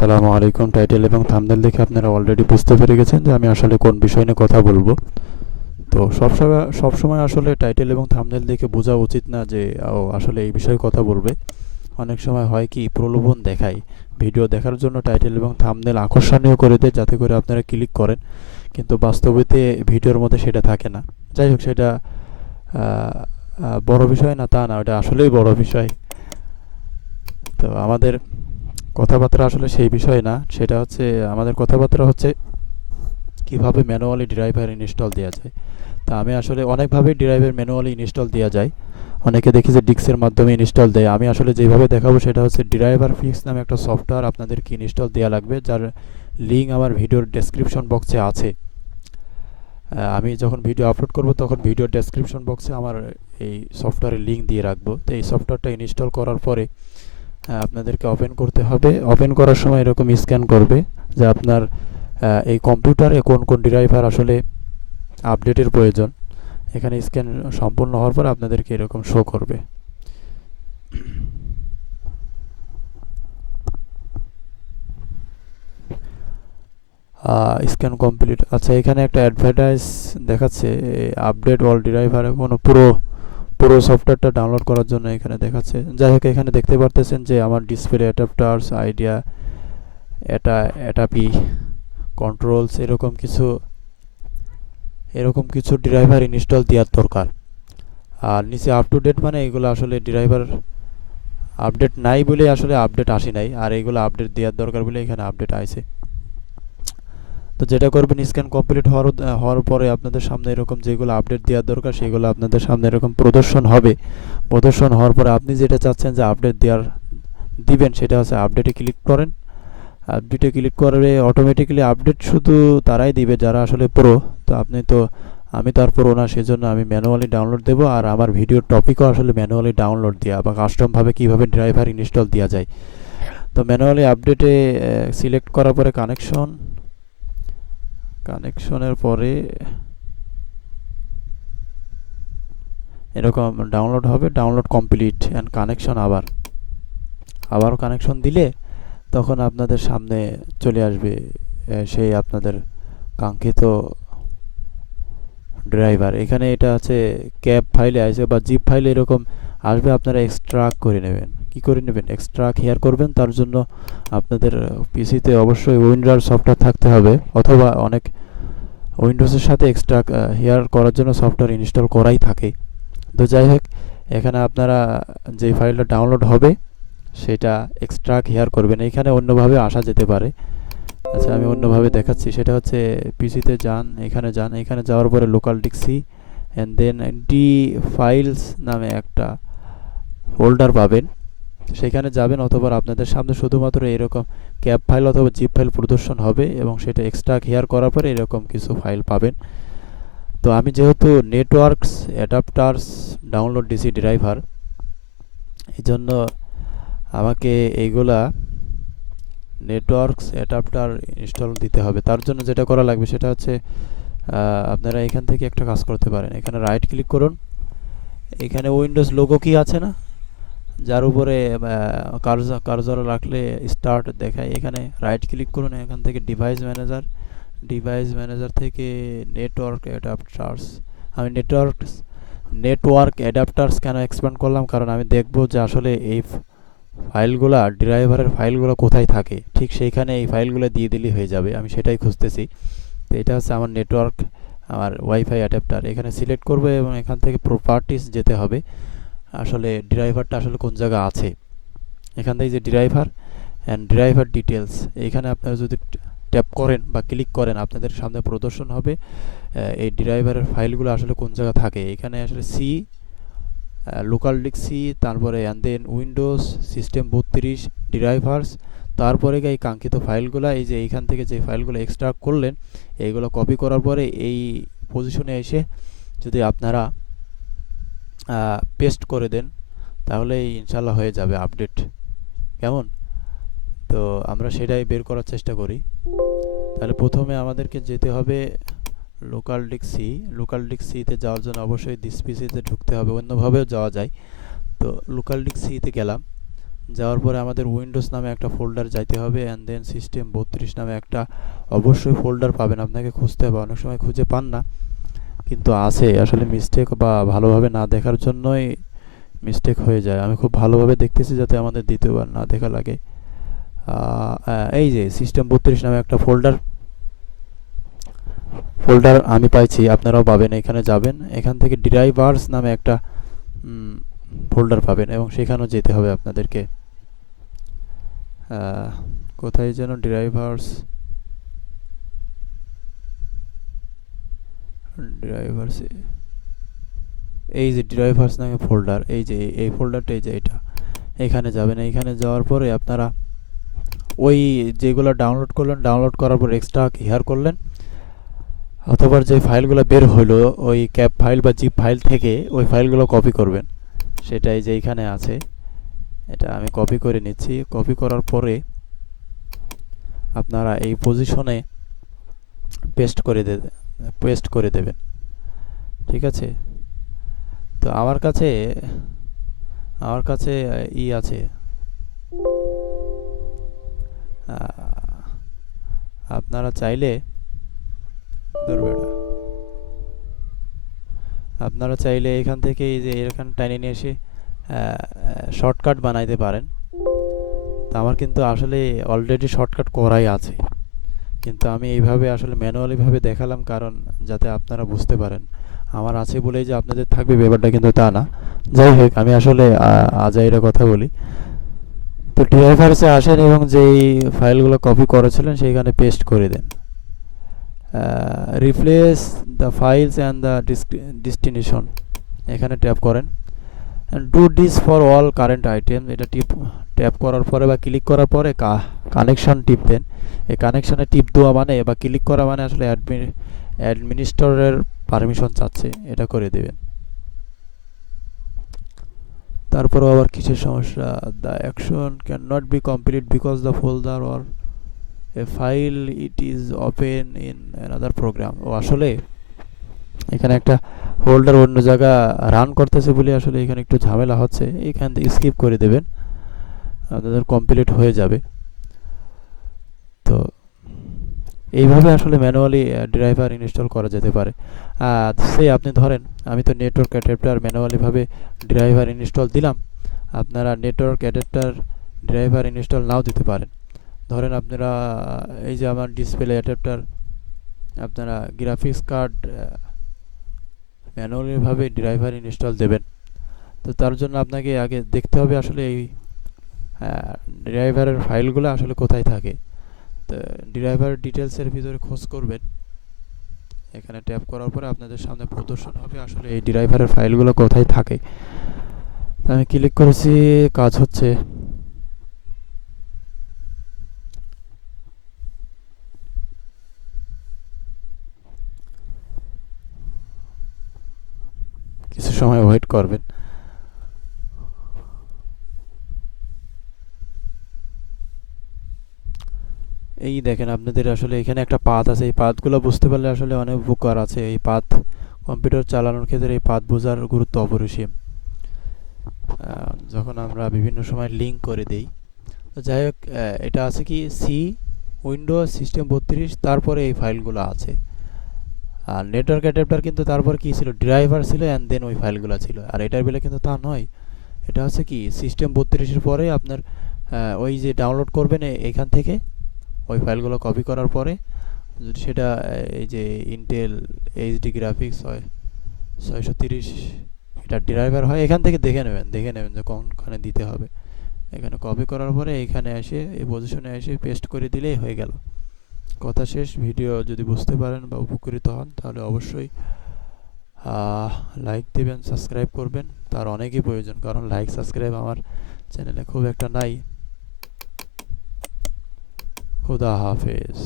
আসসালামু আলাইকুম। টাইটেল এবং থাম্বনেল দেখে আপনারা অলরেডি বুঝতে পেরে গেছেন যে আমি আসলে কোন বিষয় নিয়ে কথা বলবো। তো সবসময় আসলে টাইটেল এবং থাম্বনেল দেখে বোঝা উচিত না যে আসলে এই বিষয়ে কথা বলবে। অনেক সময় হয় কি, প্রলোভন দেখায়, ভিডিও দেখার জন্য টাইটেল এবং থাম্বনেল আকর্ষণীয় করে দেয় যাতে করে আপনারা ক্লিক করেন, কিন্তু বাস্তবিতে ভিডিওর মধ্যে সেটা থাকে না। যাই হোক, সেটা বড় বিষয় না তা না, ওটা আসলেই বড় বিষয়। তো আমাদের কথাবার্তা আসলে সেই বিষয় না, সেটা হচ্ছে আমাদের কথাবার্তা হচ্ছে কিভাবে ম্যানুয়ালি ড্রাইভার ইনস্টল দেওয়া যায়। তা আমি আসলে অনেকভাবেই ড্রাইভার ম্যানুয়ালি ইনস্টল দেওয়া যায়। অনেকে দেখি যে ডিক্সের মাধ্যমে ইনস্টল দেয়। আমি আসলে যেভাবে দেখাবো সেটা হচ্ছে ড্রাইভার ফিক্স নামে একটা সফটওয়্যার আপনাদেরকে ইনস্টল দেওয়া লাগবে, যার লিঙ্ক আমার ভিডিওর ডেসক্রিপশন বক্সে আছে। আমি যখন ভিডিও আপলোড করব তখন ভিডিও ডেসক্রিপশন বক্সে আমার এই সফটওয়্যারের লিঙ্ক দিয়ে রাখবো। তো এই সফটওয়্যারটা ইনস্টল করার পরে আপনাদেরকে ওপেন করতে হবে। ওপেন করার সময় এরকম স্ক্যান করবে যে আপনার এই কম্পিউটারে কোন কোন ড্রাইভার আসলে আপডেটের প্রয়োজন। এখানে স্ক্যান সম্পূর্ণ হওয়ার পর আপনাদেরকে এরকম শো করবে। Scan complete. আচ্ছা, এখানে একটা অ্যাডভার্টাইজ দেখাচ্ছে আপডেট অল ড্রাইভার, কোনো পুরো পুরো সফটওয়্যারটা ডাউনলোড করার জন্য এখানে দেখাচ্ছে। যাই হোক, এখানে দেখতে পারতেছেন যে আমার ডিসপ্লে অ্যাডাপ্টার্স আইডিয়া এটাপি কন্ট্রোলস এরকম কিছু ড্রাইভার ইনস্টল দেওয়ার দরকার। আর নিচে আপ টু ডেট মানে এগুলো আসলে ড্রাইভার আপডেট নাই বলে আসলে আপডেট আসে নাই, আর এগুলো আপডেট দেওয়ার দরকার বলে এখানে আপডেট আসে। তো যেটা করবেন, স্ক্যান কমপ্লিট হওয়ার পরে আপনাদের সামনে এরকম যেগুলো আপডেট দেওয়ার দরকার সেগুলো আপনাদের সামনে এরকম প্রদর্শন হবে। প্রদর্শন হওয়ার পরে আপনি যেটা চাচ্ছেন যে আপডেট দিবেন সেটা হচ্ছে আপডেটে ক্লিক করেন। আপডেটে ক্লিক করলে অটোমেটিক্যালি আপডেট শুধু তারাই দিবে যারা আসলে প্রো। তো আমি তো আর প্রো না, সেজন্য আমি ম্যানুয়ালি ডাউনলোড দেবো। আর আমার ভিডিওর টপিকও আসলে ম্যানুয়ালি ডাউনলোড দেওয়া বা কাস্টমভাবে কীভাবে ড্রাইভার ইনস্টল দেওয়া যায়। তো ম্যানুয়ালি আপডেটে সিলেক্ট করার পরে কানেকশনের পরে এরকম ডাউনলোড হবে, ডাউনলোড কমপ্লিট অ্যান্ড কানেকশন। আবারও কানেকশন দিলে তখন আপনাদের সামনে চলে আসবে সেই আপনাদের কাঙ্ক্ষিত ড্রাইভার। এখানে এটা আছে ক্যাব ফাইলে আসবে বা জিপ ফাইলে এরকম আসবে, আপনারা এক্সট্রাক্ট করে নেবেন। কি করে নেবেন? এক্সট্রাক্ট হেয়ার করবেন। তার জন্য আপনাদের পিসিতে অবশ্যই উইন্ডোজ সফটওয়্যার থাকতে হবে, অথবা অনেক উইন্ডোজের সাথে এক্সট্রাক্ট হেয়ার করার জন্য সফটওয়্যার ইনস্টল করাই থাকে। তো যাই হোক, এখানে আপনারা যে ফাইলটা ডাউনলোড হবে সেটা এক্সট্রাক্ট হেয়ার করবেন। এখানে অন্যভাবে আসা যেতে পারে। আচ্ছা, আমি অন্যভাবে দেখাচ্ছি। সেটা হচ্ছে পিসিতে এখানে যাওয়ার পরে লোকাল ডিক্সি অ্যান্ড দেন ডি ফাইলস নামে একটা ফোল্ডার পাবেন, সেখানে যাবেন। অথবা আপনাদের সামনে শুধুমাত্র এরকম ক্যাব ফাইল অথবা জিপ ফাইল প্রদর্শন হবে এবং সেটা এক্সট্রাক্ট হেয়ার করার পরে এরকম কিছু ফাইল পাবেন। তো আমি যেহেতু নেটওয়ার্কস অ্যাডাপ্টার্স ডাউনলোড দিছি ড্রাইভার, এই জন্য আমাকে এইগুলা নেটওয়ার্কস অ্যাডাপ্টার ইনস্টল দিতে হবে। তার জন্য যেটা করা লাগবে সেটা হচ্ছে আপনারা এখান থেকে একটা কাজ করতে পারেন। এখানে রাইট ক্লিক করুন। এখানে উইন্ডোজ লোগো কি আছে না, যার উপরে কার্সর রাখলে স্টার্ট দেখায়, এখানে রাইট ক্লিক করুন। এখান থেকে ডিভাইস ম্যানেজার থেকে নেটওয়ার্ক অ্যাডাপ্টার্স। আমি নেটওয়ার্ক অ্যাডাপ্টার্স কেন এক্সপ্যান্ড করলাম, কারণ আমি দেখব যে আসলে এই ফাইলগুলা ড্রাইভারের ফাইলগুলো কোথায় থাকে, ঠিক সেইখানে এই ফাইলগুলো দিয়ে দিলেই হয়ে যাবে। আমি সেটাই খুঁজতেছি। তো এটা হচ্ছে আমার নেটওয়ার্ক, আমার ওয়াইফাই অ্যাডাপ্টার। এখানে সিলেক্ট করব এবং এখান থেকে প্রপার্টিস যেতে হবে, আসলে ড্রাইভারটা আসলে কোন জায়গা আছে। এখান থেকে যে ড্রাইভার অ্যান্ড ড্রাইভার ডিটেলস, এইখানে আপনারা যদি ট্যাপ করেন বা ক্লিক করেন আপনাদের সামনে প্রদর্শন হবে এই ড্রাইভারের ফাইলগুলো আসলে কোন জায়গা থাকে। এখানে আসলে লোকাল ডিক্সি, তারপরে and then Windows system 32 drivers, তারপরে এই কাঙ্ক্ষিত ফাইলগুলো, এই যে এইখান থেকে যে ফাইলগুলো এক্সট্রাক্ট করলেন এইগুলো কপি করার পরে এই পজিশনে এসে যদি আপনারা পেস্ট করে দেন তাহলে ইনশাল্লাহ হয়ে যাবে আপডেট। কেমন? তো আমরা সেটাই বের করার চেষ্টা করি। তাহলে প্রথমে আমাদেরকে যেতে হবে লোকাল ডিক্সিতে যাওয়ার জন্য অবশ্যই দিস পিসিতে ঢুকতে হবে, অন্যভাবেও যাওয়া যায়। তো লোকাল ডিক্সিতে গেলাম, যাওয়ার পরে আমাদের উইন্ডোজ নামে একটা ফোল্ডার যাইতে হবে, অ্যান্ড দেন সিস্টেম 32 নামে একটা অবশ্যই ফোল্ডার পাবেন, আপনাকে খুঁজতে হবে, অনেক সময় খুঁজে পান না কিন্তু আছে, আসলে মিস্টেক বা ভালোভাবে না দেখার জন্যই মিস্টেক হয়ে যায়। আমি খুব ভালোভাবে দেখতেছি যাতে আমাদের দ্বিতীয়বার না দেখা লাগে। এই যে সিস্টেম 32 নামে একটা ফোল্ডার আমি পাইছি, আপনারাও পাবেন। এখানে যাবেন, এখান থেকে ড্রাইভার্স নামে একটা ফোল্ডার পাবেন এবং সেখানেও যেতে হবে আপনাদেরকে। কোথায় যেন ড্রাইভার্স এই যে ড্রাইভার্স নামে ফোল্ডার, এই যে এই ফোল্ডারটা, এই যে এটা, এখানে যাবেন। এইখানে যাওয়ার পরে আপনারা ওই যেগুলো ডাউনলোড করলেন, ডাউনলোড করার পর এক্সট্রা ক্লিয়ার করলেন, অথবা যে ফাইলগুলো বের হলো ওই ক্যাপ ফাইল বা জিপ ফাইল থেকে ওই ফাইলগুলো কপি করবেন। সেটাই যে এইখানে আছে, এটা আমি কপি করে নিচ্ছি। কপি করার পরে আপনারা এই পজিশনে পেস্ট করে দেবেন, ঠিক আছে? তো আমার কাছে ই আছে, আপনারা চাইলে এখান থেকে এই যে এখানে টাইনে নিয়ে এসে শর্টকাট বানাইতে পারেন। তো আমার কিন্তু আসলে অলরেডি শর্টকাট করাই আছে, কিন্তু আমি এইভাবে আসলে ম্যানুয়ালি ভাবে দেখালাম, কারণ যাতে আপনারা বুঝতে পারেন। আমার আছে বলেই যে আপনাদের থাকবে ব্যাপারটা কিন্তু তা না। যাই হোক, আমি আসলে আজাইরা কথা বলি। তো ড্রাইভার্সে আসেন এবং যেই ফাইলগুলো কপি করেছিলেন সেইখানে পেস্ট করে দেন। Replace the files and the destination, এখানে ট্যাপ করেন। Do this for all current item, এটা ট্যাপ করার পরে বা ক্লিক করার পরে কানেকশন টিপ দেন। এই কানেকশনে টিপ দেওয়া মানে বা ক্লিক করা মানে আসলে অ্যাডমিনিস্ট্রেটরের পারমিশন চাচ্ছে, এটা করে দেবেন। তারপরও আবার কিসের সমস্যা? The action can not be complete because the folder or a file it is open in another program. ও আসলে এখানে একটা ফোল্ডার অন্য জায়গা রান করতেছে বলে আসলে এখানে একটু ঝামেলা হচ্ছে, এখান থেকে স্কিপ করে দেবেন, আপনাদের কমপ্লিট হয়ে যাবে। তো এইভাবে আসলে ম্যানুয়ালি ড্রাইভার ইনস্টল করা যেতে পারে। সেই আপনি ধরেন, আমি তো নেটওয়ার্ক অ্যাডাপ্টার ম্যানুয়ালিভাবে ড্রাইভার ইনস্টল দিলাম, আপনারা নেটওয়ার্ক অ্যাডাপ্টার ড্রাইভার ইনস্টল নাও দিতে পারেন। ধরেন আপনারা এই যে আমার ডিসপ্লে অ্যাডাপ্টার, আপনারা গ্রাফিক্স কার্ড ম্যানুয়ালিভাবে ড্রাইভার ইনস্টল দেবেন। তো তার জন্য আপনাকে আগে দেখতে হবে আসলে এই ড্রাইভারের ফাইলগুলো আসলে কোথায় থাকে। তো ড্রাইভার ডিটেলসের ভিতরে খোঁজ করবেন, এখানে ট্যাপ করার পরে আপনাদের সামনে প্রদর্শন হবে আসলে এই ড্রাইভারের ফাইলগুলো কোথায় থাকে। আমি ক্লিক করেছি, কাজ হচ্ছে। কিছু সময় ওয়েট করবেন। এই দেখেন আপনাদের আসলে এখানে একটা পাথ আছে, এই পাথগুলো বুঝতে পারলে আসলে অনেক উপকার আছে। এই পাথ কম্পিউটার চালানোর ক্ষেত্রে এই পাথ বোঝার গুরুত্ব অপরিসীম। যখন আমরা বিভিন্ন সময় লিঙ্ক করে দেই, তো যাই হোক, এটা আছে কি সি উইন্ডোজ সিস্টেম 32, তারপরে এই ফাইলগুলো আছে। আর নেটওয়ার্ক অ্যাডাপ্টার কিন্তু তারপর কি ছিল, ড্রাইভার ছিল অ্যান্ড দেন ওই ফাইলগুলো ছিল। আর এটার বেলা কিন্তু তা নয়, এটা হচ্ছে কি সিস্টেম 32-এর পরে আপনার ওই যে ডাউনলোড করবেন এখান থেকে ওই ফাইলগুলো কপি করার পরে যদি সেটা এই যে ইন্টেল এইচডি গ্রাফিক্স হয় 630, এটা ড্রাইভার হয়, এখান থেকে দেখে নেবেন যে কোনখানে দিতে হবে। এখানে কপি করার পরে এইখানে এসে এই পজিশনে এসে পেস্ট করে দিলেই হয়ে গেল, কথা শেষ। ভিডিও যদি বুঝতে পারেন বা উপকৃত হন তাহলে অবশ্যই লাইক দেবেন, সাবস্ক্রাইব করবেন, তার অনেকই প্রয়োজন, কারণ লাইক সাবস্ক্রাইব আমার চ্যানেলে খুব একটা নাই। খুদা হাফেজ।